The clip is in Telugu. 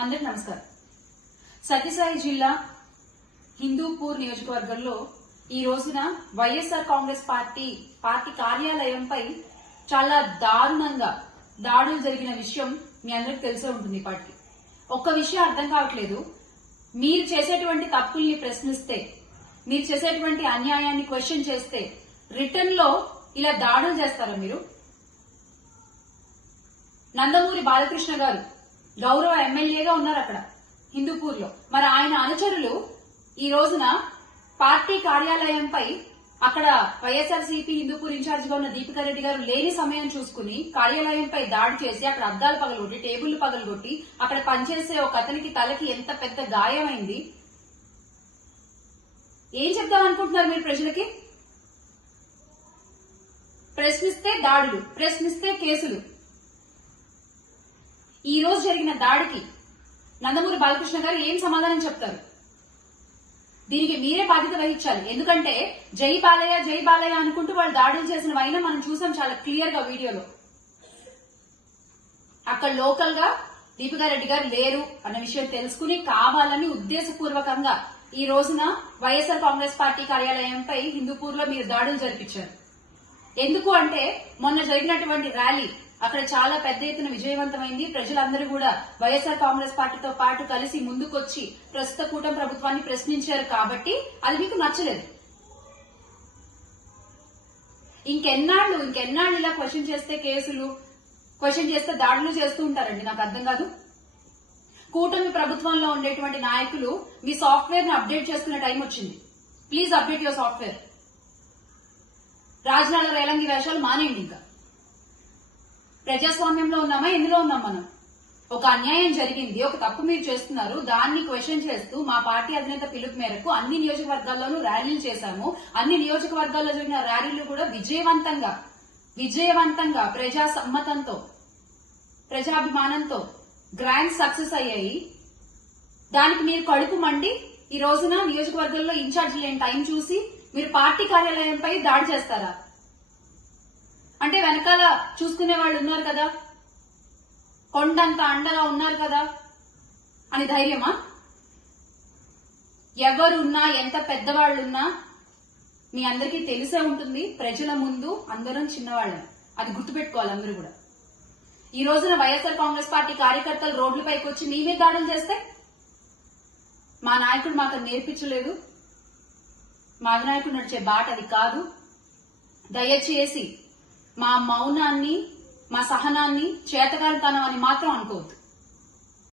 అందరికి నమస్కారం. సత్యసాయి జిల్లా హిందూపూర్ నియోజకవర్గంలో ఈ రోజున వైఎస్ఆర్ కాంగ్రెస్ పార్టీ కార్యాలయంపై చాలా దారుణంగా దాడులు జరిగిన విషయం మీ అందరికి తెలిసే ఉంటుంది. ఇప్పటికి ఒక్క విషయం అర్థం కావట్లేదు. మీరు చేసేటువంటి తప్పుల్ని ప్రశ్నిస్తే, మీరు చేసేటువంటి అన్యాయాన్ని క్వశ్చన్ చేస్తే రిటర్న్ లో ఇలా దాడులు చేస్తారా మీరు? నందమూరి బాలకృష్ణ గారు గౌరవ ఎమ్మెల్యేగా ఉన్నారు అక్కడ హిందూపూర్ లో. మరి ఆయన అనుచరులు ఈ రోజున పార్టీ కార్యాలయంపై అక్కడ వైఎస్ఆర్సీపీ హిందూపూర్ ఇన్ఛార్జ్ గా ఉన్న దీపికా రెడ్డి గారు లేని సమయం చూసుకుని కార్యాలయంపై దాడి చేసి అక్కడ అద్దాలు పగలగొట్టి, టేబుల్ పగలగొట్టి, అక్కడ పనిచేసే ఒక అతనికి తలకి ఎంత పెద్ద గాయమైంది. ఏం చెప్దాం అనుకుంటున్నారు మీరు ప్రజలకి? ప్రశ్నిస్తే దాడులు, ప్రశ్నిస్తే కేసులు. ఈ రోజు జరిగిన దాడికి నందమూరి బాలకృష్ణ గారు ఏం సమాధానం చెప్తారు? దీనికి మీరే బాధ్యత వహించాలి. ఎందుకంటే జై బాలయ్య జై బాలయ్య అనుకుంటూ వాళ్ళు దాడులు చేసిన వైన మనం చూసాం చాలా క్లియర్ గా వీడియోలో. అక్కడ లోకల్ గా దీపికా రెడ్డి గారు లేరు అన్న విషయం తెలుసుకుని కావాలని ఉద్దేశపూర్వకంగా ఈ రోజున వైఎస్ఆర్ కాంగ్రెస్ పార్టీ కార్యాలయంపై హిందూపూర్ లో మీరు దాడులు జరిపించారు. ఎందుకు అంటే మొన్న జరిగినటువంటి ర్యాలీ అక్కడ చాలా పెద్ద ఎత్తున విజయవంతమైంది. ప్రజలందరూ కూడా వైఎస్ఆర్ కాంగ్రెస్ పార్టీతో పాటు కలిసి ముందుకొచ్చి ప్రస్తుత కూటమి ప్రభుత్వాన్ని ప్రశ్నించారు కాబట్టి అది మీకు నచ్చలేదు. ఇంకెన్నాళ్ళు ఇలా క్వశ్చన్ చేస్తే కేసులు, క్వశ్చన్ చేస్తే దాడులు చేస్తూ ఉంటారండి? నాకు అర్థం కాదు. కూటమి ప్రభుత్వంలో ఉండేటువంటి నాయకులు మీ సాఫ్ట్వేర్ ని అప్డేట్ చేసుకునే టైం వచ్చింది. Please update your software. Rajanala Relangi వేషాలు మానేయండి. ఇంకా ప్రజాస్వామ్యంలో ఉన్నామా? ఎందులో ఉన్నాం మనం? ఒక అన్యాయం జరిగింది, ఒక తప్పు మీరు చేస్తున్నారు, దాన్ని క్వశ్చన్ చేస్తూ మా పార్టీ అధినేత పిలుపు మేరకు అన్ని నియోజకవర్గాల్లోనూ ర్యాలీలు చేశాము. అన్ని నియోజకవర్గాల్లో జరిగిన ర్యాలీలు కూడా విజయవంతంగా ప్రజా సమ్మతంతో, ప్రజాభిమానంతో గ్రాండ్ సక్సెస్ అయ్యాయి. దానికి మీరు కడుపు మండి ఈ రోజున నియోజకవర్గంలో ఇన్ఛార్జ్ లేని టైం చూసి మీరు పార్టీ కార్యాలయంపై దాడి చేస్తారా? అంటే వెనకాల చూసుకునే వాళ్ళు ఉన్నారు కదా, కొండంత అండగా ఉన్నారు కదా అని ధైర్యమా? ఎవరున్నా, ఎంత పెద్దవాళ్లున్నా మీ అందరికీ తెలిసే ఉంటుంది, ప్రజల ముందు అందరం చిన్నవాళ్ళం. అది గుర్తుపెట్టుకోవాలి అందరూ కూడా. ఈ రోజున వైఎస్ఆర్ కాంగ్రెస్ పార్టీ కార్యకర్తలు రోడ్లపైకి వచ్చి మీ మీద దాడులు చేస్తే మా నాయకుడు మాకు నేర్పించలేదు, మా అధినాయకుడు నడిచే బాట అది కాదు. దయచేసి మా మౌనాన్ని, మా సహనాన్ని చేతకానితనం అని మాత్రం అనుకోవద్దు.